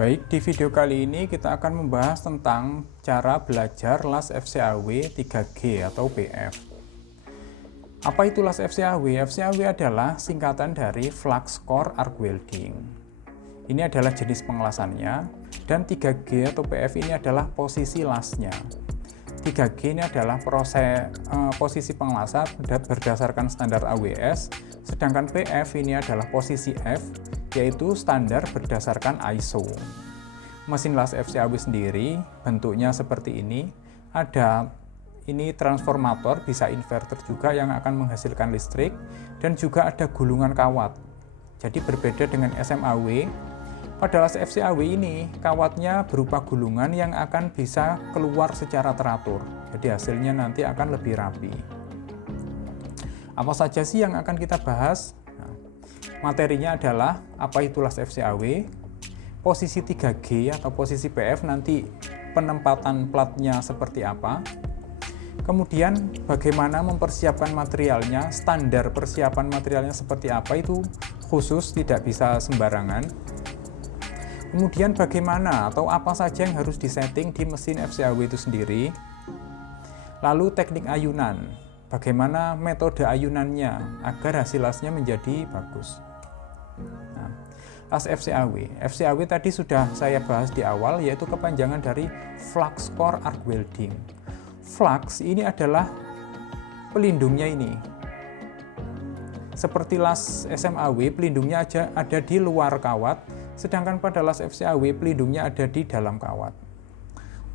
Baik, di video kali ini kita akan membahas tentang cara belajar LAS FCAW 3G atau PF. Apa itu LAS FCAW? FCAW adalah singkatan dari Flux Core Arc Welding. Ini adalah jenis pengelasannya, dan 3G atau PF ini adalah posisi LAS-nya. 3G ini adalah posisi pengelasan berdasarkan standar AWS, sedangkan PF ini adalah posisi F, yaitu standar berdasarkan ISO. Mesin LAS FCAW sendiri bentuknya seperti ini. Ada ini transformator, bisa inverter juga yang akan menghasilkan listrik, dan juga ada gulungan kawat. Jadi berbeda dengan SMAW, pada LAS FCAW ini kawatnya berupa gulungan yang akan bisa keluar secara teratur. Jadi hasilnya nanti akan lebih rapi. Apa saja sih yang akan kita bahas? Materinya adalah apa itu LAS FCAW, posisi 3G atau posisi PF, nanti penempatan platnya seperti apa, kemudian bagaimana mempersiapkan materialnya, standar persiapan materialnya seperti apa, itu khusus, tidak bisa sembarangan. Kemudian bagaimana atau apa saja yang harus disetting di mesin FCAW itu sendiri. Lalu teknik ayunan, bagaimana metode ayunannya agar hasil LAS-nya menjadi bagus. LAS FCAW. FCAW tadi sudah saya bahas di awal, yaitu kepanjangan dari Flux Core Arc Welding. Flux ini adalah pelindungnya ini. Seperti LAS SMAW, pelindungnya ada di luar kawat, sedangkan pada LAS FCAW pelindungnya ada di dalam kawat.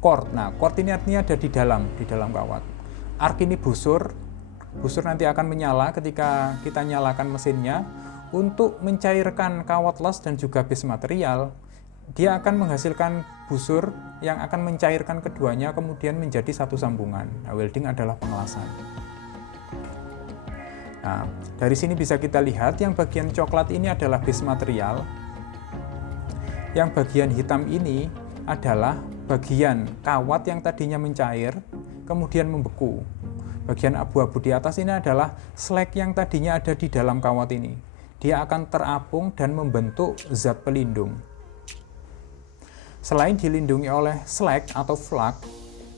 Core, core ini artinya ada di dalam kawat. Arc ini busur nanti akan menyala ketika kita nyalakan mesinnya. Untuk mencairkan kawat LAS dan juga base material, dia akan menghasilkan busur yang akan mencairkan keduanya kemudian menjadi satu sambungan. Welding adalah pengelasan. Dari sini bisa kita lihat yang bagian coklat ini adalah base material. Yang bagian hitam ini adalah bagian kawat yang tadinya mencair kemudian membeku. Bagian abu-abu di atas ini adalah slag yang tadinya ada di dalam kawat ini. Dia akan terapung dan membentuk zat pelindung. Selain dilindungi oleh slag atau flux,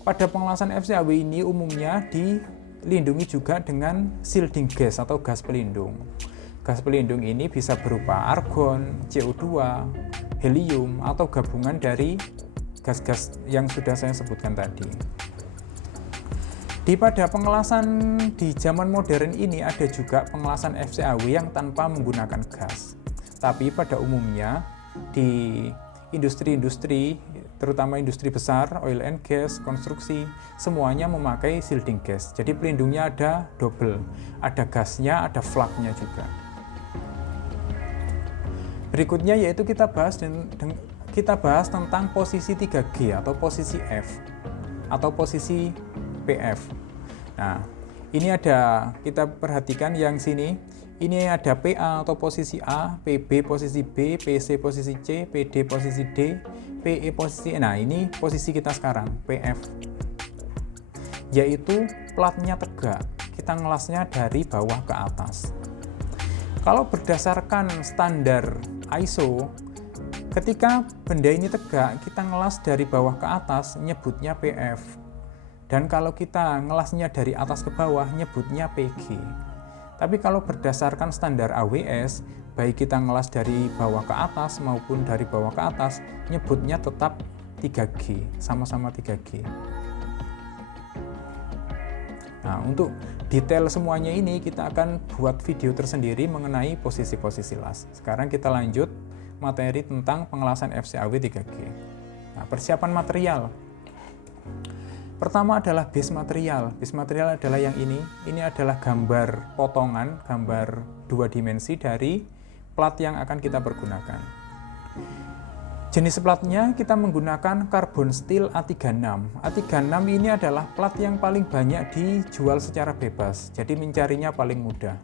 pada pengelasan FCAW ini umumnya dilindungi juga dengan shielding gas atau gas pelindung. Gas pelindung ini bisa berupa argon, CO2, helium, atau gabungan dari gas-gas yang sudah saya sebutkan tadi. Pada pengelasan di zaman modern ini ada juga pengelasan FCAW yang tanpa menggunakan gas. Tapi pada umumnya di industri-industri, terutama industri besar, oil and gas, konstruksi, semuanya memakai shielding gas. Jadi pelindungnya ada double, ada gasnya, ada flux-nya juga. Berikutnya yaitu kita bahas tentang posisi 3G atau posisi F atau posisi PF. Ini ada, kita perhatikan yang sini, ini ada PA atau posisi A, PB posisi B, PC posisi C, PD posisi D, PE posisi E. Ini posisi kita sekarang, PF. Yaitu platnya tegak, kita ngelasnya dari bawah ke atas. Kalau berdasarkan standar ISO, ketika benda ini tegak, kita ngelas dari bawah ke atas, nyebutnya PF. Dan kalau kita ngelasnya dari atas ke bawah, nyebutnya PG. Tapi kalau berdasarkan standar AWS, baik kita ngelas dari bawah ke atas maupun dari bawah ke atas, nyebutnya tetap 3G, sama-sama 3G. Untuk detail semuanya ini, kita akan buat video tersendiri mengenai posisi-posisi LAS. Sekarang kita lanjut materi tentang pengelasan FCAW 3G. Persiapan material. Pertama adalah base material. Base material adalah yang ini. Ini adalah gambar potongan, gambar 2 dimensi dari plat yang akan kita pergunakan. Jenis platnya kita menggunakan carbon steel A36. A36 ini adalah plat yang paling banyak dijual secara bebas, jadi mencarinya paling mudah.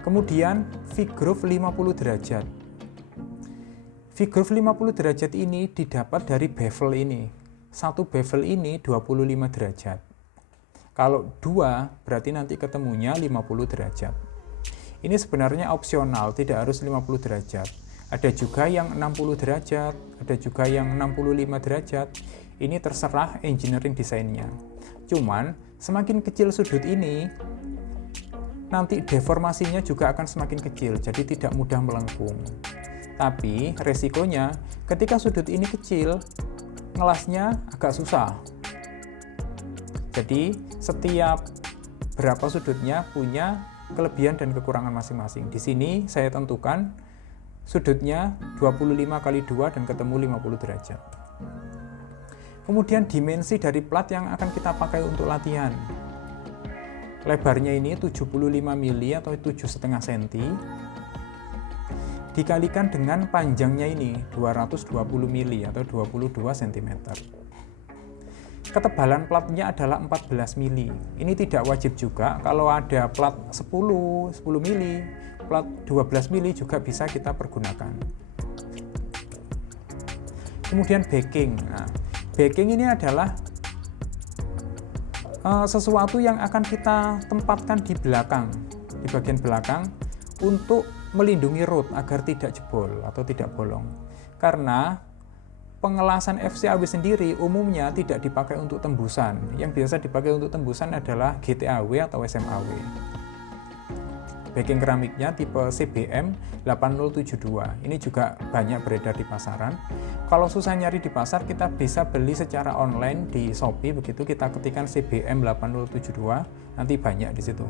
Kemudian V-groove 50 derajat. V-groove 50 derajat ini didapat dari bevel ini. Satu bevel ini 25 derajat. Kalau 2, berarti nanti ketemunya 50 derajat. Ini sebenarnya opsional, tidak harus 50 derajat. Ada juga yang 60 derajat, ada juga yang 65 derajat. Ini terserah engineering desainnya. Cuman, semakin kecil sudut ini, nanti deformasinya juga akan semakin kecil, jadi tidak mudah melengkung. Tapi, resikonya, ketika sudut ini kecil, ngelasnya agak susah. Jadi, setiap berapa sudutnya punya kelebihan dan kekurangan masing-masing. Di sini saya tentukan sudutnya 25 kali 2 dan ketemu 50 derajat. Kemudian dimensi dari plat yang akan kita pakai untuk latihan. Lebarnya ini 75 mili atau 7,5 cm. Dikalikan dengan panjangnya ini 220 mili atau 22 cm. Ketebalan platnya adalah 14 mili. Ini tidak wajib juga, kalau ada plat 10 mili, plat 12 mili juga bisa kita pergunakan. Kemudian backing. Nah, backing ini adalah sesuatu yang akan kita tempatkan di belakang, di bagian belakang untuk melindungi rod agar tidak jebol atau tidak bolong. Karena pengelasan FCAW sendiri umumnya tidak dipakai untuk tembusan. Yang biasa dipakai untuk tembusan adalah GTAW atau SMAW. Backing keramiknya tipe CBM 8072. Ini juga banyak beredar di pasaran. Kalau susah nyari di pasar, kita bisa beli secara online di Shopee. Begitu kita ketikkan CBM 8072, nanti banyak di situ.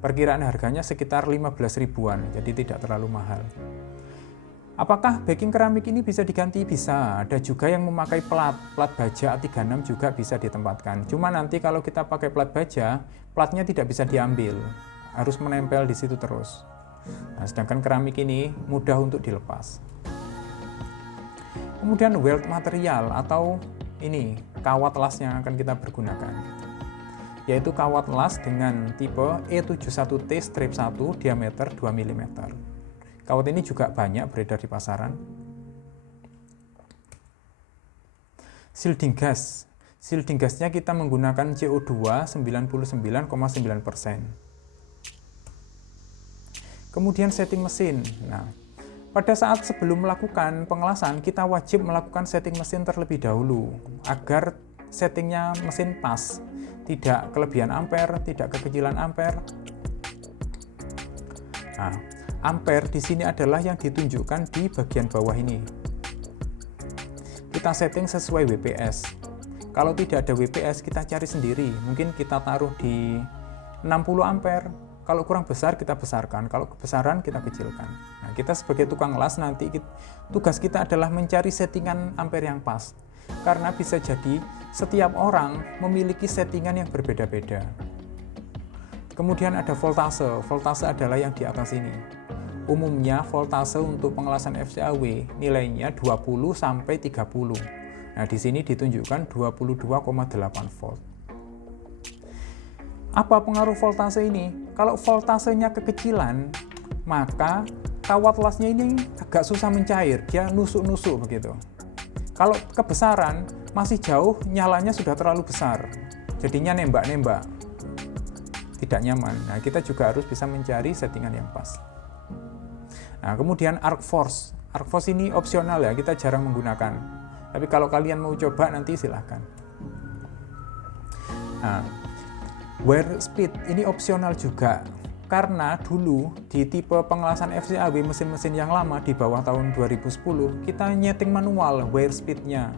Perkiraan harganya sekitar 15 ribuan, jadi tidak terlalu mahal. Apakah backing keramik ini bisa diganti? Bisa. Ada juga yang memakai plat baja A36 juga bisa ditempatkan. Cuma nanti kalau kita pakai plat baja, platnya tidak bisa diambil. Harus menempel di situ terus. Nah, sedangkan keramik ini mudah untuk dilepas. Kemudian weld material atau ini kawat las yang akan kita pergunakan, yaitu kawat las dengan tipe E71T-1 diameter 2 mm. Kawat ini juga banyak beredar di pasaran. Shielding gas. Shielding gasnya kita menggunakan CO2 99,9%. Kemudian setting mesin. Nah, pada saat sebelum melakukan pengelasan, kita wajib melakukan setting mesin terlebih dahulu agar settingnya mesin pas, tidak kelebihan ampere, tidak kekecilan ampere. Nah, ampere di sini adalah yang ditunjukkan di bagian bawah ini. Kita setting sesuai WPS. Kalau tidak ada WPS, kita cari sendiri. Mungkin kita taruh di 60 ampere. Kalau kurang besar, kita besarkan. Kalau kebesaran, kita kecilkan. Nah, kita sebagai tukang las nanti tugas kita adalah mencari settingan ampere yang pas. Karena bisa jadi setiap orang memiliki settingan yang berbeda-beda. Kemudian ada voltase. Voltase adalah yang di atas ini. Umumnya voltase untuk pengelasan FCAW nilainya 20 sampai 30. Nah, di sini ditunjukkan 22,8 volt. Apa pengaruh voltase ini? Kalau voltasenya kekecilan, maka kawat lasnya ini agak susah mencair, dia nusuk-nusuk begitu. Kalau kebesaran, masih jauh, nyalanya sudah terlalu besar, jadinya nembak-nembak, tidak nyaman. Nah, kita juga harus bisa mencari settingan yang pas. Nah, kemudian arc force. Arc force ini opsional ya, kita jarang menggunakan. Tapi kalau kalian mau coba nanti silahkan. Nah, wear speed ini opsional juga, karena dulu di tipe pengelasan FCAW mesin-mesin yang lama di bawah tahun 2010 kita nyeting manual wear speednya.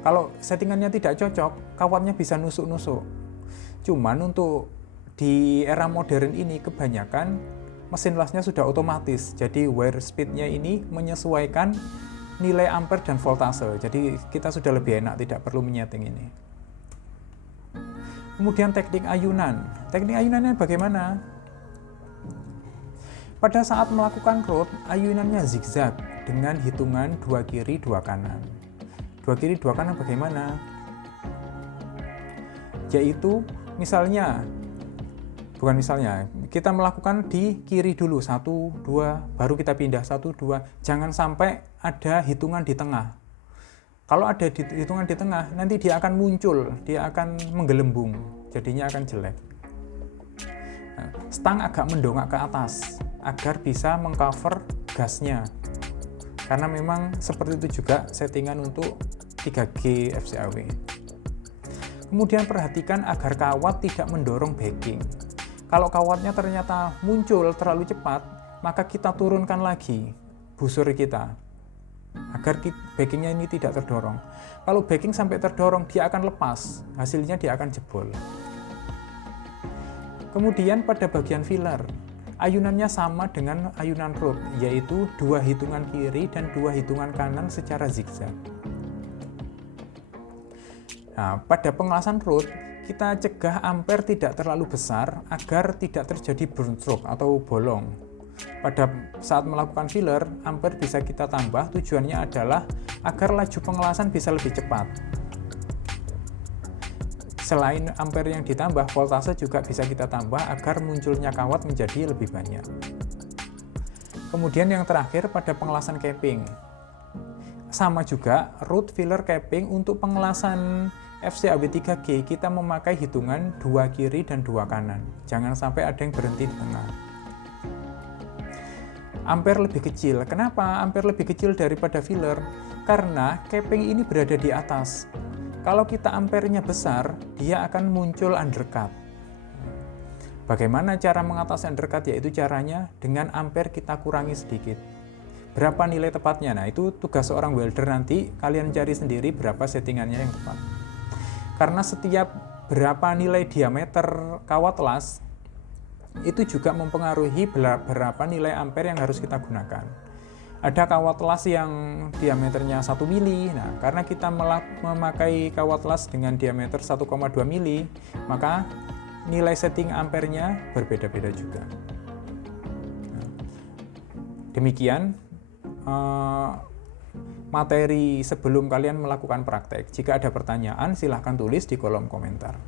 Kalau settingannya tidak cocok, kawatnya bisa nusuk-nusuk. Cuman untuk di era modern ini kebanyakan mesin lasnya sudah otomatis, jadi wear speednya ini menyesuaikan nilai ampere dan voltase, jadi kita sudah lebih enak, tidak perlu menyeting ini. Kemudian teknik ayunan. Teknik ayunannya bagaimana? Pada saat melakukan rod, ayunannya zigzag dengan hitungan 2 kiri 2 kanan. 2 kiri 2 kanan bagaimana? Yaitu kita melakukan di kiri dulu 1, 2, baru kita pindah 1, 2. Jangan sampai ada hitungan di tengah. Kalau ada hitungan di tengah, nanti dia akan muncul, dia akan menggelembung, jadinya akan jelek. Nah, stang agak mendongak ke atas, agar bisa mengcover gasnya. karena memang seperti itu juga settingan untuk 3G FCAW. Kemudian perhatikan agar kawat tidak mendorong backing. Kalau kawatnya ternyata muncul terlalu cepat, maka kita turunkan lagi busur kita agar backingnya ini tidak terdorong. Kalau backing sampai terdorong, dia akan lepas, hasilnya dia akan jebol. Kemudian pada bagian filler, ayunannya sama dengan ayunan root, yaitu 2 hitungan kiri dan 2 hitungan kanan secara zigzag. Nah, pada pengelasan root, kita cegah ampere tidak terlalu besar agar tidak terjadi burn stroke atau bolong. Pada saat melakukan filler, ampere bisa kita tambah, tujuannya adalah agar laju pengelasan bisa lebih cepat. Selain ampere yang ditambah, voltase juga bisa kita tambah agar munculnya kawat menjadi lebih banyak. Kemudian yang terakhir pada pengelasan capping. Sama juga, root, filler, capping untuk pengelasan FCAW 3G kita memakai hitungan 2 kiri dan 2 kanan. Jangan sampai ada yang berhenti di tengah. Ampere lebih kecil. Kenapa ampere lebih kecil daripada filler? Karena capping ini berada di atas. Kalau kita ampernya besar, dia akan muncul undercut. Bagaimana cara mengatasi undercut? Yaitu caranya dengan ampere kita kurangi sedikit. Berapa nilai tepatnya? Nah, itu tugas seorang welder, nanti kalian cari sendiri berapa settingannya yang tepat. Karena setiap berapa nilai diameter kawat las, itu juga mempengaruhi berapa nilai ampere yang harus kita gunakan. Ada kawat las yang diameternya 1 mili, nah karena kita memakai kawat las dengan diameter 1,2 mili, maka nilai setting ampernya berbeda-beda juga. Nah, demikian materi sebelum kalian melakukan praktek. Jika ada pertanyaan, silahkan tulis di kolom komentar.